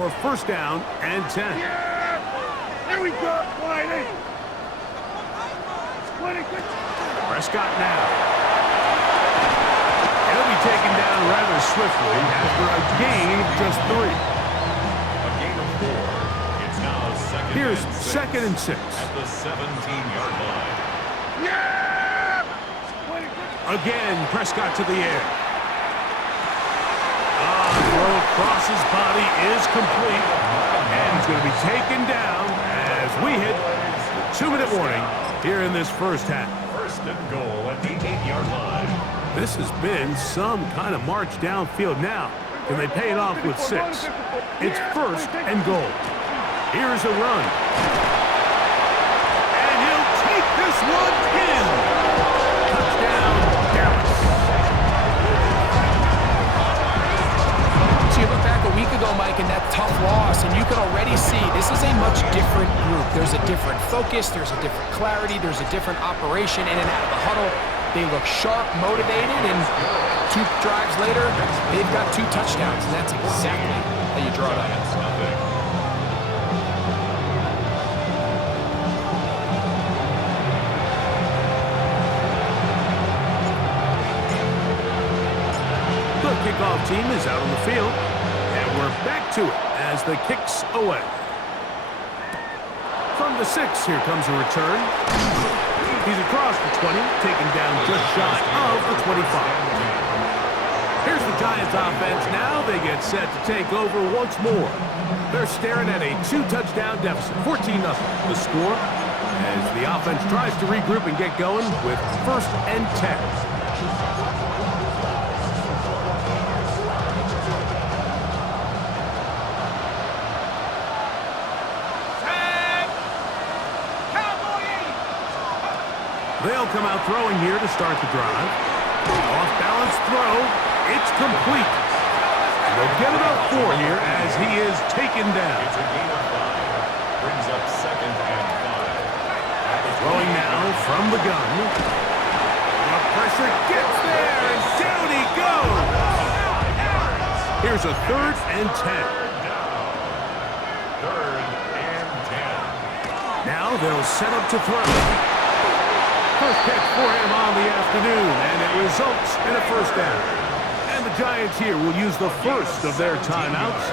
For first down and 10. Yeah! Here we go, Whitey! Prescott now. He'll be taken down rather swiftly after a gain of just 3. A gain of 4. It's now Here's second and 6. At the 17-yard line. Yeah! Again, Prescott to the air. Throw across his body is complete. And he's going to be taken down as we hit the 2-minute warning here in this first half. First and goal at the 8-yard line. This has been some kind of march downfield now. Can they pay it off with 6? It's first and goal. Here's a run. And he'll take this one in. Touchdown, Dallas. So you look back a week ago, Mike, and that tough loss, and you can already see this is a much different group. There's a different focus, there's a different clarity, there's a different operation in and out of the huddle. They look sharp, motivated, and 2 drives later, they've got 2 touchdowns, and that's exactly how you draw it up. The kickoff team is out on the field, and we're back to it as the kick's away. From the 6, here comes a return. He's across the 20, taken down just shy of the 25. Here's the Giants offense now. They get set to take over once more. They're staring at a 2-touchdown deficit, 14-0. The score as the offense tries to regroup and get going with first and 10. They'll come out throwing here to start the drive. Off-balance throw. It's complete. And they'll get it up 4 here as he is taken down. It's a gain of 5. Brings up second and 5. Throwing now from the gun. The pressure gets there, and down he goes. Here's a 3rd and 10. Third and 10. Now they'll set up to throw. First catch for him on the afternoon, and it results in a first down. And the Giants here will use the first of their timeouts,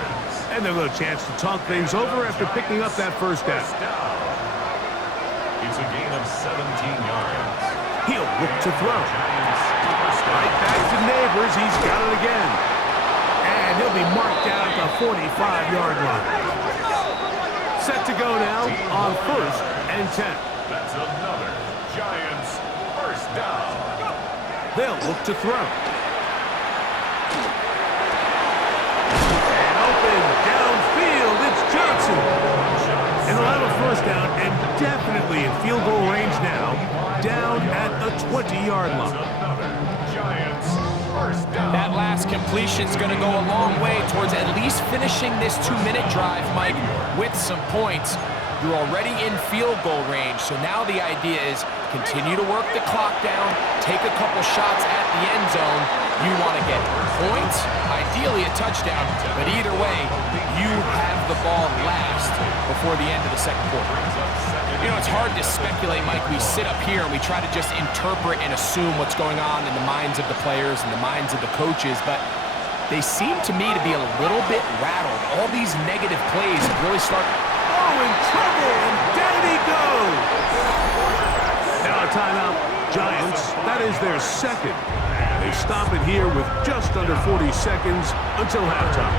and they'll have a chance to talk things over after picking up that first down. It's a gain of 17 yards. He'll look to throw. Right back to Neighbors. He's got it again. And he'll be marked down at the 45-yard line. Set to go now on first and 10. That's another Giants first down. They'll look to throw. And open downfield, it's Johnson. And they'll have a first down and definitely in field goal range now, down at the 20-yard line. Another Giants first down. That last completion's going to go a long way towards at least finishing this 2-minute drive, Mike, with some points. You're already in field goal range, so now the idea is continue to work the clock down, take a couple shots at the end zone. You want to get points, ideally a touchdown, but either way, you have the ball last before the end of the second quarter. You know, it's hard to speculate, Mike. We sit up here and we try to just interpret and assume what's going on in the minds of the players and the minds of the coaches, but they seem to me to be a little bit rattled. All these negative plays really start... Oh, in trouble, and down he goes. Now a timeout, Giants. That is their second. They stop it here with just under 40 seconds until halftime.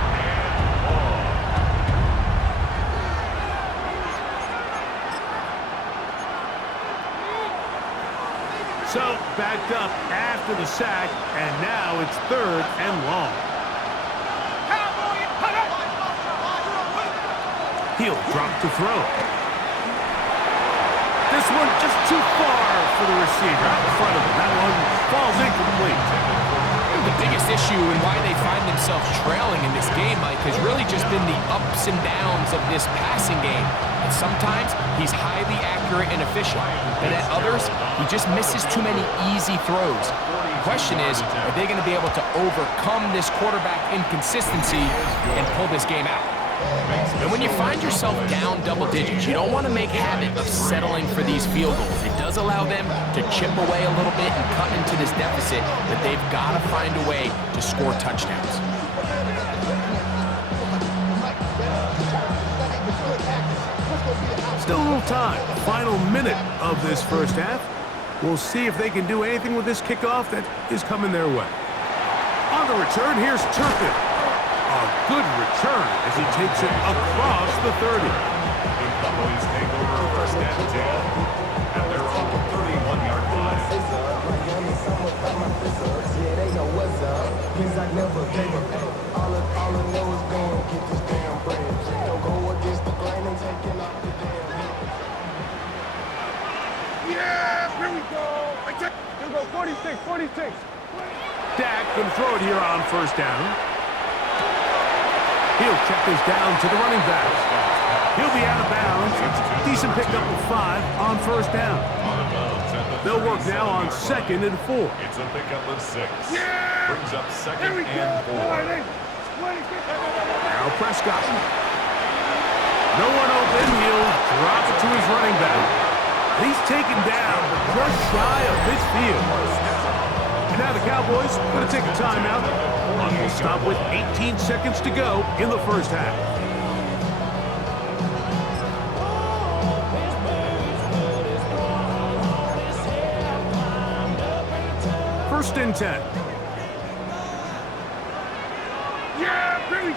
So, backed up after the sack, and now it's 3rd and long. He'll drop to throw. This one just too far for the receiver out in front of him. That one falls incomplete. The biggest issue and why they find themselves trailing in this game, Mike, has really just been the ups and downs of this passing game. And sometimes he's highly accurate and efficient, but at others, he just misses too many easy throws. The question is, are they going to be able to overcome this quarterback inconsistency and pull this game out? And when you find yourself down double digits, you don't want to make habit of settling for these field goals. It does allow them to chip away a little bit and cut into this deficit, but they've got to find a way to score touchdowns. Still a little time. Final minute of this first half. We'll see if they can do anything with this kickoff that is coming their way. On the return, here's Turpin. A good return as he takes it across the 30. The Cowboys take over first and 10. And they're on the 31-yard line. Yeah, here we go. Here we go, 46, 46. Dak can throw it here on first down. He'll check this down to the running back. He'll be out of bounds. Decent pickup of 5 on first down. They'll work now on 2nd and 4. It's a pickup of 6. Yeah! Brings up Here 2nd we and go. 4. Now Prescott. No one open. He'll drop it to his running back. He's taken down just shy of midfield. And now the Cowboys going to take a timeout. Clock will stop with 18 seconds to go in the first half. First and 10. Yeah, baby.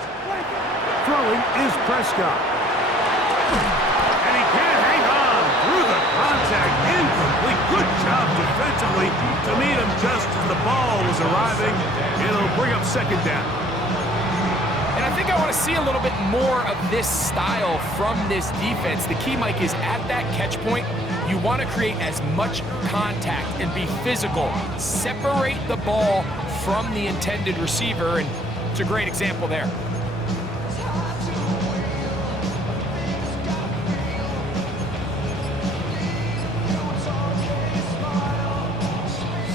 Throwing is Prescott. And he can't hang on through the contact. Incomplete. Good job defensively to meet him just as the ball was arriving. It'll bring up 2nd down. And I think I want to see a little bit more of this style from this defense. The key, Mike, is at that catch point, you want to create as much contact and be physical. Separate the ball from the intended receiver, and it's a great example there.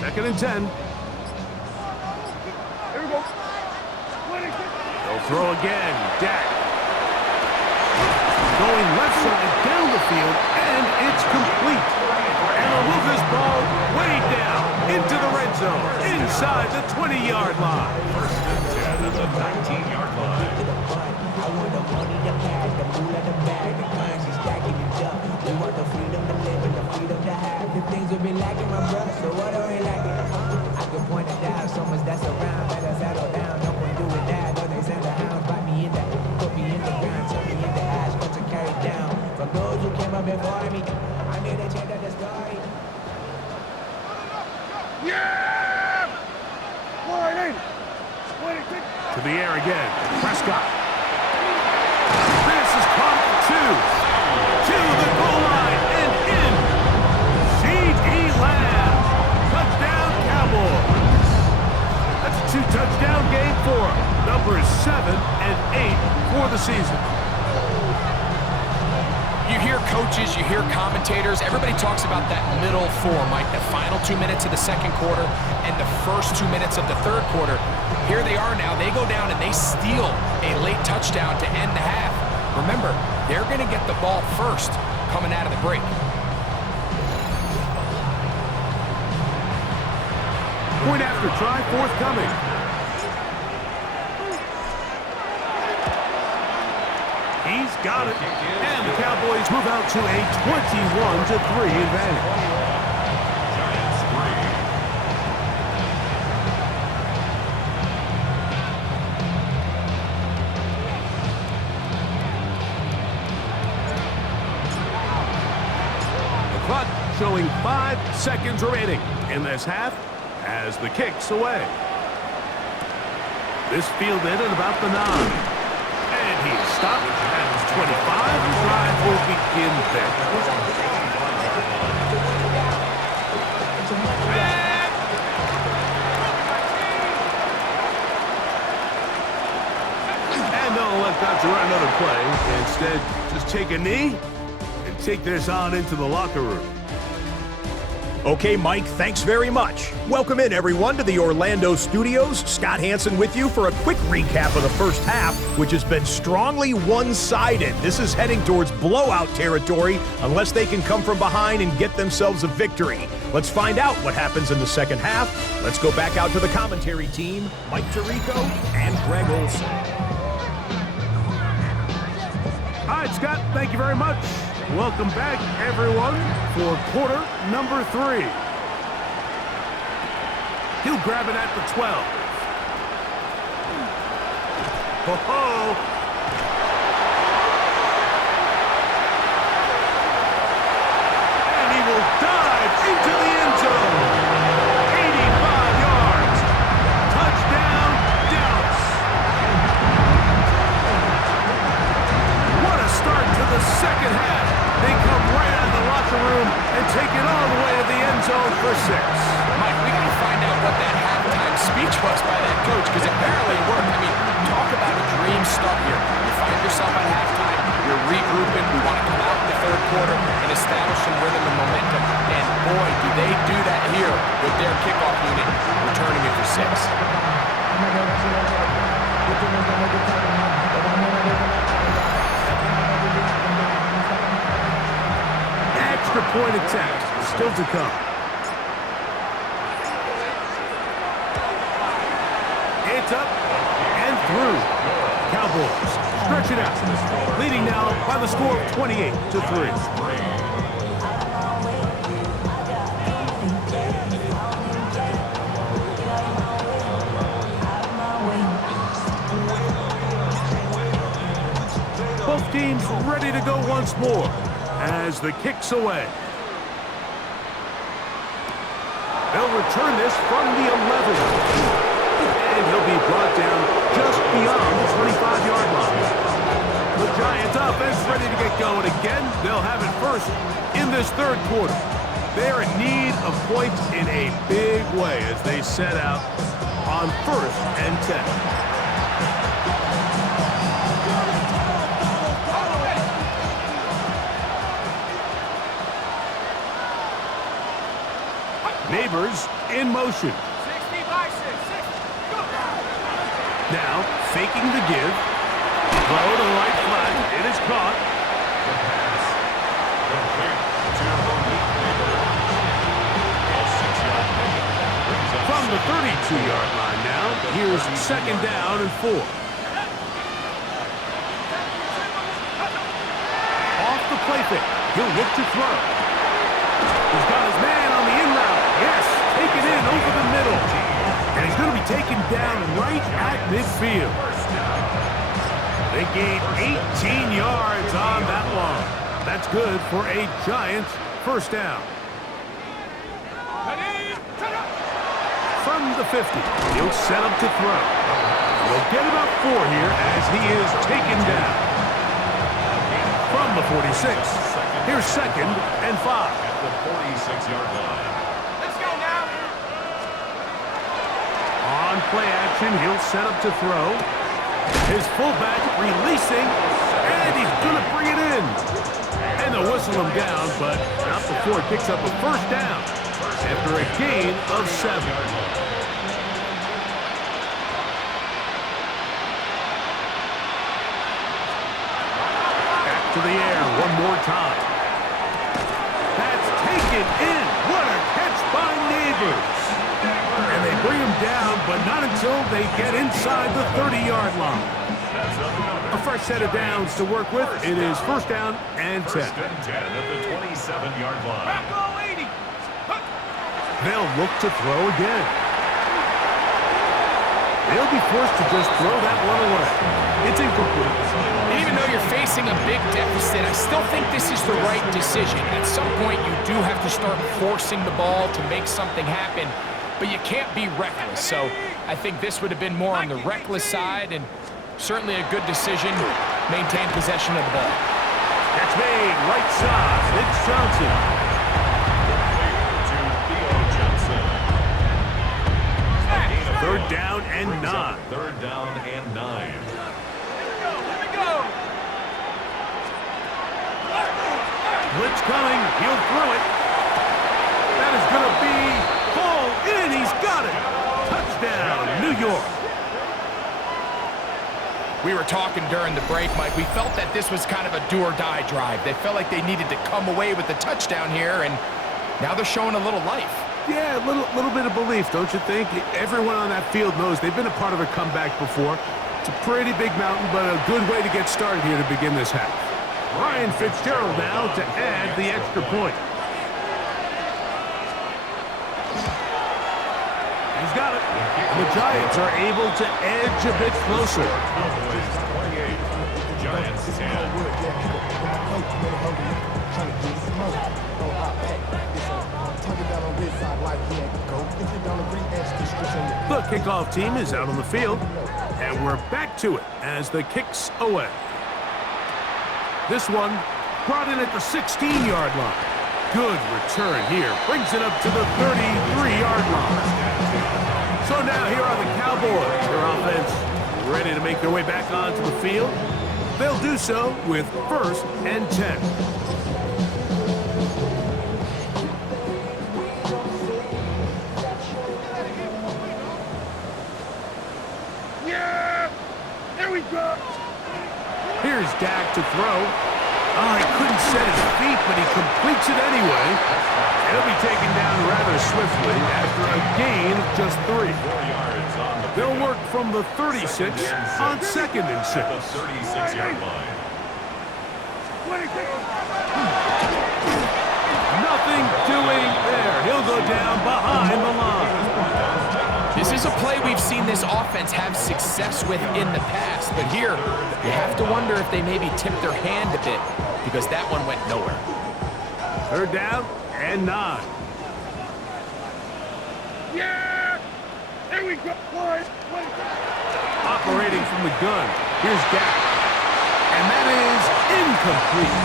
Second and 10. Here we go. They'll throw again. Dak. Going left side down the field, and it's complete. And they'll move this ball way down into the red zone, inside the 20-yard line. First and 10 at the 19-yard line. I want the money, the cash, the food, and the bag, the currency stacking it up. We want the freedom to live and the freedom to have. The things we've been lacking, my brother, so what are we lacking? I can point it out, so much that's around. Better settle down, no one doing that. Though they send the hounds, bite me in the, put me in the ground, turn me into ash, but to carry down. From those who came up before me, I made a change of the story. Yeah! 26. To the air again. Prescott. This is caught at 2. To the goal line and in. C.D. Lamb. Touchdown, Cowboys. That's a 2-touchdown game for him. Numbers 7 and 8 for the season. You hear coaches, you hear commentators, everybody talks about that middle 4, Mike, the final 2 minutes of the second quarter and the first 2 minutes of the third quarter. Here they are now. They go down and they steal a late touchdown to end the half. Remember, they're going to get the ball first coming out of the break. Point after try forthcoming. He's got it. And the Cowboys move out to a 21-3 advantage. Giants 3. The clock showing 5 seconds remaining in this half as the kick's away. This fielded at about the 9. And he's stopped at 25. The drive will begin there. And they'll let that to run another play. Instead, just take a knee and take this on into the locker room. Okay, Mike, thanks very much. Welcome in, everyone, to the Orlando studios. Scott Hansen with you for a quick recap of the first half, which has been strongly one-sided. This is heading towards blowout territory unless they can come from behind and get themselves a victory. Let's find out what happens in the second half. Let's go back out to the commentary team, Mike Tirico and Greg Olson. All right, Scott, thank you very much. Welcome back, everyone, for quarter number 3. He'll grab it at the 12. Ho-ho! And he will dive into the end zone. 85 yards. Touchdown, Dallas. What a start to the second half. They come right out of the locker room and take it all the way to the end zone for 6. Mike, we got to find out what that halftime speech was by that coach, because apparently it worked. I mean, talk about a dream start here. You find yourself at halftime, you're regrouping, we want to come out in the third quarter and establish some rhythm and momentum. And boy, do they do that here with their kickoff unit returning it for 6. Extra point attempt still to come. It's up and through. Cowboys stretch it out, leading now by the score of 28-3. Both teams ready to go once more as the kick's away. They'll return this from the 11. And he'll be brought down just beyond the 25-yard line. The Giants offense ready to get going again. They'll have it first in this third quarter. They're in need of points in a big way as they set out on 1st and 10. Neighbors in motion. 60 by 6. Go. Now, faking the give. Throw to the right flat. It is caught. From the 32-yard line now, here's 2nd down and 4. Off the play fake. He'll look to throw. He's got his man on the in route. Yes, take it in over the middle. And he's going to be taken down right at midfield. They gain 18 yards on that one. That's good for a Giants first down. From the 50, he'll set up to throw. We'll get about 4 here as he is taken down. From the 46, here's 2nd and 5. At the 46-yard line. Let's go now. On play action, he'll set up to throw. His fullback releasing, and he's going to bring it in. And they'll whistle him down, but not before he picks up a first down after a gain of 7. Back to the air one more time. That's taken in. What a catch by Neighbors. And they bring him down, but not until they get inside the 30-yard line. A fresh set of downs to work with. It is 1st down and 10. 1st and 10 at the 27-yard line. They'll look to throw again. They'll be forced to just throw that one away. It's incomplete. Even though you're facing a big deficit, I still think this is the right decision. At some point, you do have to start forcing the ball to make something happen, but you can't be reckless. So I think this would have been more on the reckless side, and certainly a good decision. Maintain possession of the ball. That's made right side. It's Johnson. Third down and 9. 3rd down and 9. Here we go. Blitz coming. He'll throw it. That is going to He's got it. Touchdown, New York. We were talking during the break, Mike. We felt that this was kind of a do-or-die drive. They felt like they needed to come away with the touchdown here, and now they're showing a little life. Yeah, a little bit of belief, don't you think? Everyone on that field knows they've been a part of a comeback before. It's a pretty big mountain, but a good way to get started here to begin this half. Ryan Fitzgerald now to add the extra point. He's got it. And the Giants are able to edge a bit closer. Cowboys 28, Giants 10. The kickoff team is out on the field, and we're back to it as the kick's away. This one brought in at the 16-yard line. Good return here. Brings it up to the 33-yard line. So now here are the Cowboys. Their offense ready to make their way back onto the field. They'll do so with 1st and 10. Yeah! There we go! Here's Dak to throw. Oh, he couldn't set his feet, but he completes it anyway. He'll be taken down rather swiftly after a gain of just 3. 4 yards on the They'll work from the 36 on 2nd and 6. the 36-yard line. Nothing doing there. He'll go down behind the line. This is a play we've seen this offense have success with in the past, but here you have to wonder if they maybe tipped their hand a bit because that one went nowhere. 3rd down and 9. Yeah! There we go. Operating from the gun. Here's Dak. And that is incomplete.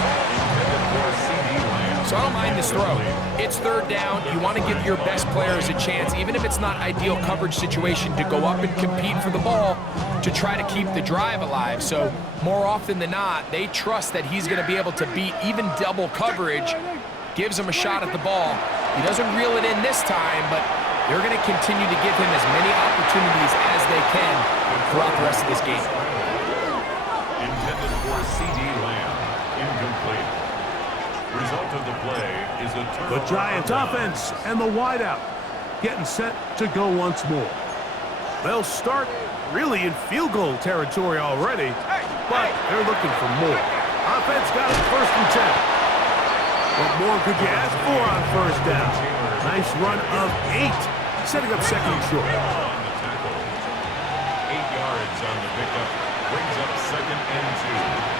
So I don't mind this throw. It's 3rd down. You want to give your best players a chance, even if it's not ideal coverage situation, to go up and compete for the ball to try to keep the drive alive. So more often than not, they trust that he's going to be able to beat even double coverage, gives him a shot at the ball. He doesn't reel it in this time, but they're going to continue to give him as many opportunities as they can throughout the rest of this game. Intended for C.D. Lamb. Incomplete. Result of the play is a turnover. The Giants offense and the wideout getting set to go once more. They'll start really in field goal territory already, but they're looking for more. Offense got it 1st and 10. What more could you ask for on 1st down? Nice run of 8, setting up 2nd and short. On the tackle. 8 yards on the pickup. Brings up 2nd and 2.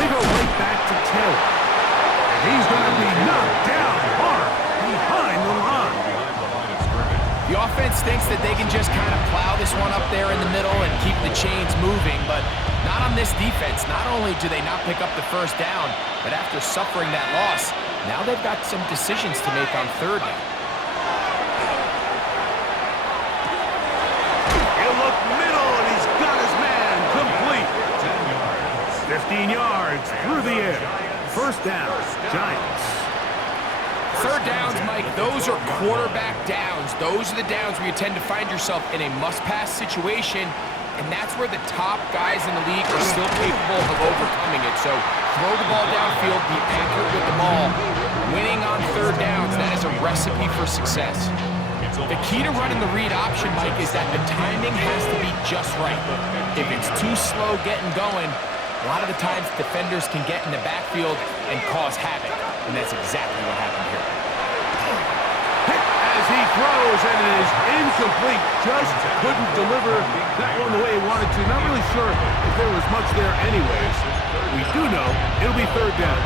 They go right back to Taylor. And he's going to be knocked down hard behind the line. The offense thinks that they can just kind of plow this one up there in the middle and keep the chains moving, but not on this defense. Not only do they not pick up the 1st down, but after suffering that loss, now they've got some decisions to make on 3rd down. He'll look middle, and he's got his man complete. 15 yards through the air. 1st down, Giants. 3rd downs, Mike, those are quarterback downs. Those are the downs where you tend to find yourself in a must-pass situation, and that's where the top guys in the league are still capable of overcoming it. So throw the ball downfield, be accurate with the ball. Winning on 3rd downs, that is a recipe for success. The key to running the read option, Mike, is that the timing has to be just right. If it's too slow getting going, a lot of the times defenders can get in the backfield and cause havoc, and that's exactly what happened here. Hit as he throws, and it is incomplete. Just couldn't deliver that one the way he wanted to. Not really sure if there was much there anyways. We do know it'll be 3rd down.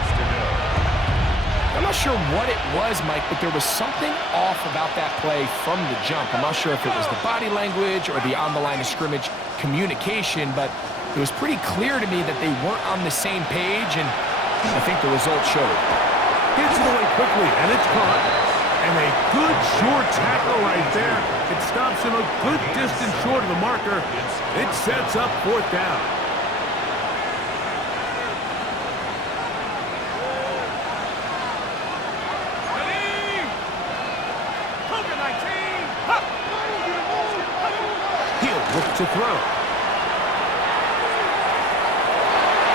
I'm not sure what it was, Mike, but there was something off about that play from the jump. I'm not sure if it was the body language or the on-the-line of scrimmage communication, but it was pretty clear to me that they weren't on the same page, and I think the result showed. Gets it away quickly, and it's caught. And a good short tackle right there. It stops him a good distance short of the marker. It sets up 4th down. Ready? Poker 19. to throw.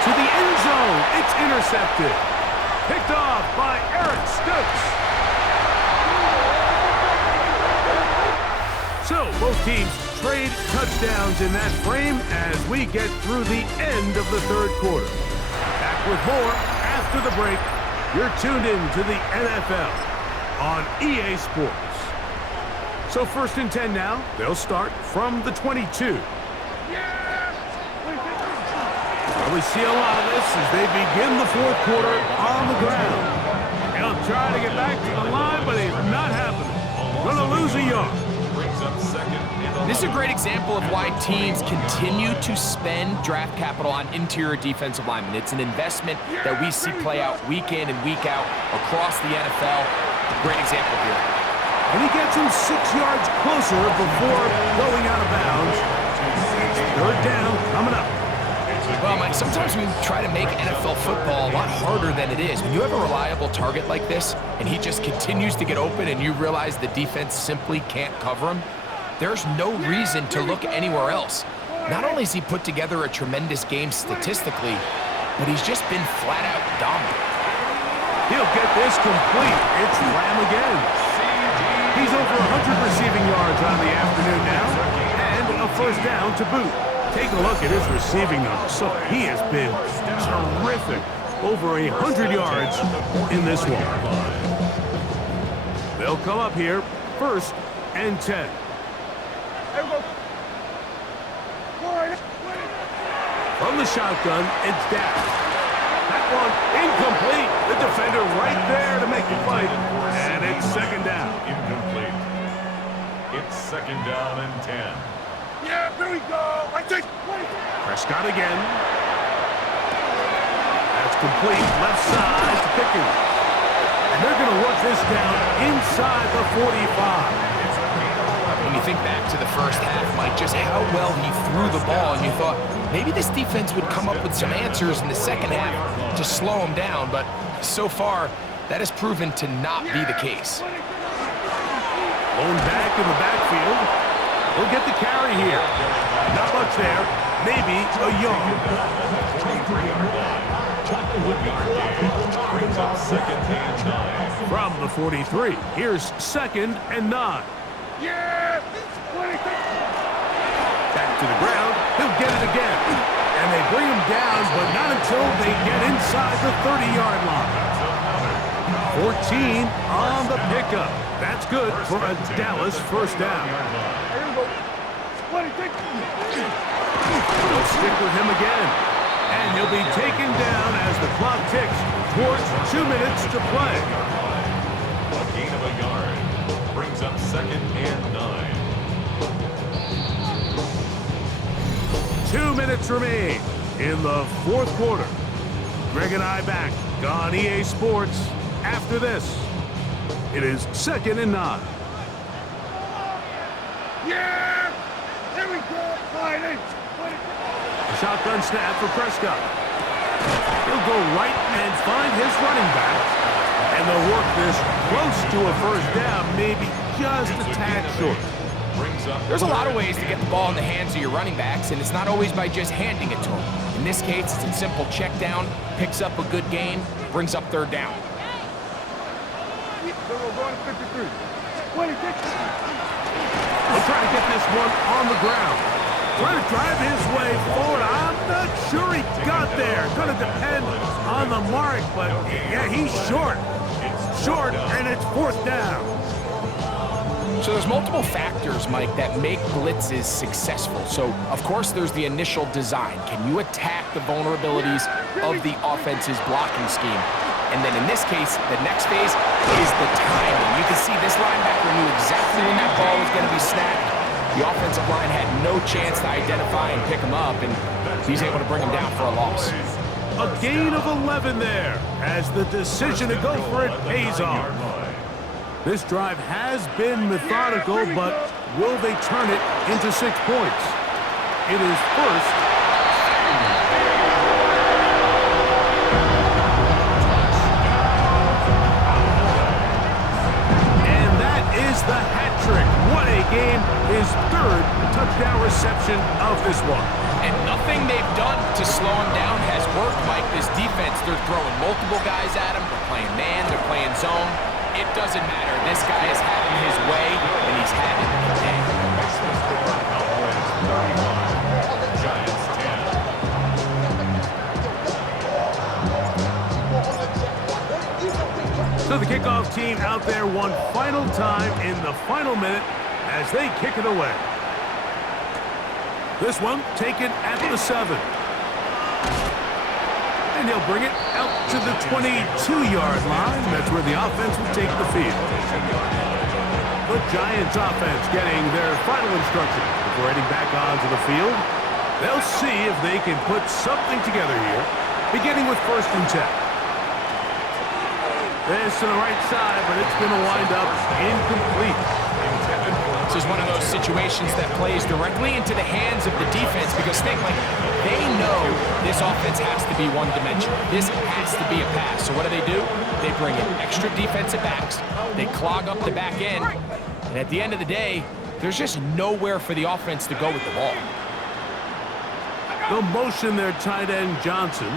To the end zone. It's intercepted. Picked off by Eric Stokes. So, both teams trade touchdowns in that frame as we get through the end of the third quarter. Back with more after the break. You're tuned in to the NFL on EA Sports. So, 1st and 10 now. They'll start from the 22. Well, we see a lot of this as they begin the fourth quarter on the ground. He'll try to get back to the line, but it's not happening. Going to lose a yard. This is a great example of why teams continue to spend draft capital on interior defensive linemen. It's an investment that we see play out week in and week out across the NFL. Great example here. And he gets him 6 yards closer before going out of bounds. Third down coming up. Well, Mike, sometimes we try to make NFL football a lot harder than it is. When you have a reliable target like this, and he just continues to get open and you realize the defense simply can't cover him, there's no reason to look anywhere else. Not only has he put together a tremendous game statistically, but he's just been flat-out dominant. He'll get this complete. It's Lamb again. He's over 100 receiving yards on the afternoon now, and a first down to boot. Take a look at his receiving numbers. So he has been terrific. Over 100 yards in this one. They'll come up here, 1st and 10. From the shotgun, it's down. That one incomplete. The defender right there to make the fight. And it's 2nd down. Incomplete. It's 2nd down and 10. Yeah, here we go. I take. Prescott again. That's complete. Left side to Pickens. And they're going to work this down inside the 45. When you think back to the first half, Mike, just how well he threw the ball, and you thought maybe this defense would come up with some answers in the second half to slow him down, but so far, that has proven to not be the case. Blown back in the backfield. He'll get the carry here. Not much there. Maybe a yard. 23-yard line. 1-yard gain. Brings up 2nd and 9. From the 43, here's 2nd and 9. Yeah! Back to the ground. He'll get it again. And they bring him down, but not until they get inside the 30-yard line. 14 on the pickup. That's good for a Dallas first down. They'll stick with him again. And he'll be taken down as the clock ticks towards 2 minutes to play. A gain of a yard. Brings up 2nd and 9. 2 minutes remain in the fourth quarter. Greg and I back on EA Sports after this. It is 2nd and 9. Yeah! Here we go! Fighting! Shotgun snap for Prescott. He'll go right and find his running back. And they'll work this close to a first down, maybe just a tad short. There's a lot of ways to get the ball in the hands of your running backs, and it's not always by just handing it to them. In this case, it's a simple check down, picks up a good gain, brings up 3rd down. He'll try to get this one on the ground. Trying to drive his way forward. I'm not sure he got there. Going to depend on the mark, but yeah, he's short. Short, and it's 4th down. So there's multiple factors, Mike, that make blitzes successful. So, of course, there's the initial design. Can you attack the vulnerabilities of the offense's blocking scheme? And then in this case, the next phase is the timing. You can see this linebacker knew exactly when that ball was going to be snapped. The offensive line had no chance to identify and pick him up, and he's able to bring him down for a loss. A gain of 11 there as the decision to go for it pays off. This drive has been methodical, but will they turn it into 6 points? It is 1st. And that is the hat trick. What a game. His 3rd touchdown reception of this one. And nothing they've done to slow him down has worked, Mike. This defense, they're throwing multiple guys at him. They're playing man, they're playing zone. It doesn't matter. This guy is having his way, and he's having a day. Cowboys 31, Giants 10. So the kickoff team out there one final time in the final minute as they kick it away. This one taken at the 7. And he'll bring it out to the 22-yard line. That's where the offense will take the field. The Giants offense getting their final instruction before heading back onto the field. They'll see if they can put something together here, beginning with 1st and 10. This to the right side, but it's going to wind up incomplete. This is one of those situations that plays directly into the hands of the defense because they know this offense has to be one-dimensional. This has to be a pass. So what do? They bring in extra defensive backs. They clog up the back end. And at the end of the day, there's just nowhere for the offense to go with the ball. They'll motion their tight end, Johnson.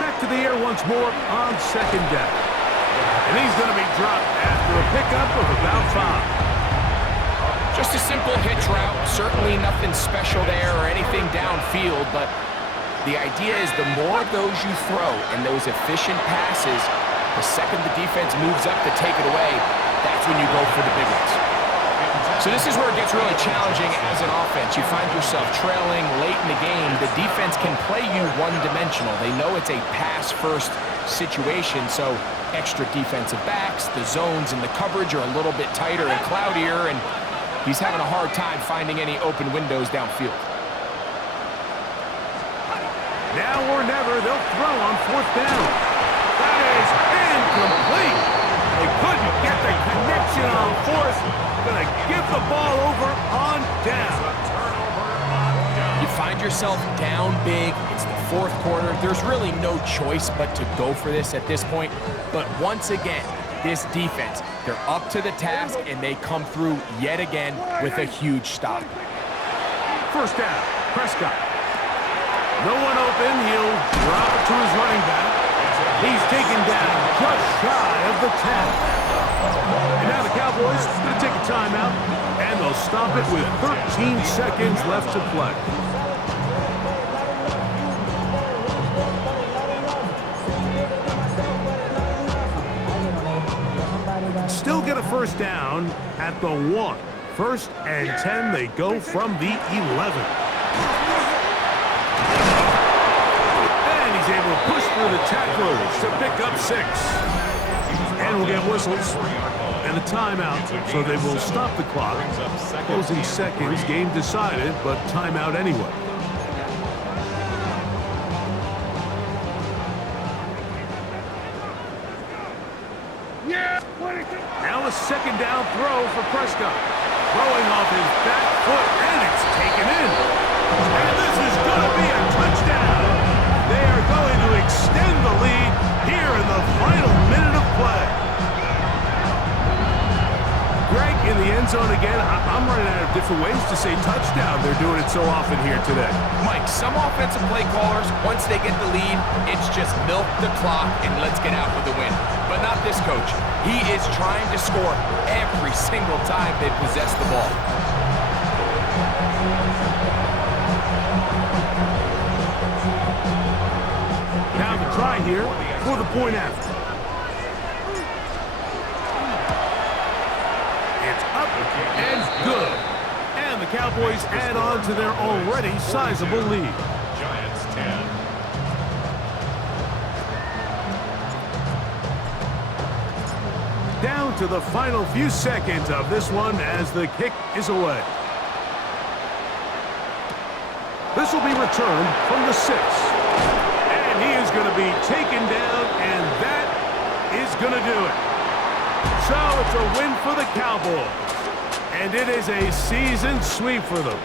Back to the air once more on 2nd down. And he's going to be dropped after a pickup of about 5. Just a simple hitch route. Certainly nothing special there or anything downfield, but the idea is the more of those you throw and those efficient passes, the second the defense moves up to take it away, that's when you go for the big ones. So this is where it gets really challenging as an offense. You find yourself trailing late in the game. The defense can play you one-dimensional. They know it's a pass-first situation, so extra defensive backs, the zones and the coverage are a little bit tighter and cloudier, and he's having a hard time finding any open windows downfield. Now or never, they'll throw on 4th down. That is incomplete. They couldn't get the connection on 4th. Going to give the ball over on down. You find yourself down big. It's the 4th quarter. There's really no choice but to go for this at this point. But once again, this defense, they're up to the task, and they come through yet again with a huge stop. 1st down, Prescott. No one open. He'll drop it to his running back. He's taken down just shy of the 10. And now the Cowboys are going to take a timeout, and they'll stop it with 13 seconds left to play. Still get a 1st down at the 1. 1st and 10, they go from the 11. And he's able to push through the tacklers to pick up 6. And we'll get whistles and a timeout, so they will stop the clock. Closing seconds, game decided, but timeout anyway. Now a 2nd down throw for Prescott. Throwing off his back foot, and it's taken in. And this is going to be a touchdown. They are going to extend the lead here in the final minute of play. Greg, in the end zone again, I'm running out of different ways to say touchdown. They're doing it so often here today. Mike, some offensive play callers, once they get the lead, it's just milk the clock and let's get out with the win. But not this coach. He is trying to score every single time they possess the ball. Now the try here for the point after. It's up and good. And the Cowboys add on to their already sizable lead. Giants 10. Down to the final few seconds of this one as the kick is away. This will be returned from the 6. And he is going to be taken down, and that is going to do it. So it's a win for the Cowboys. And it is a season sweep for them.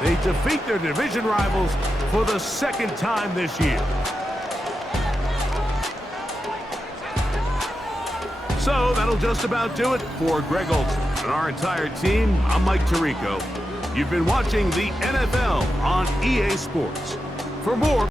They defeat their division rivals for the 2nd time this year. So that'll just about do it for Greg Olson and our entire team. I'm Mike Tirico. You've been watching the NFL on EA Sports. For more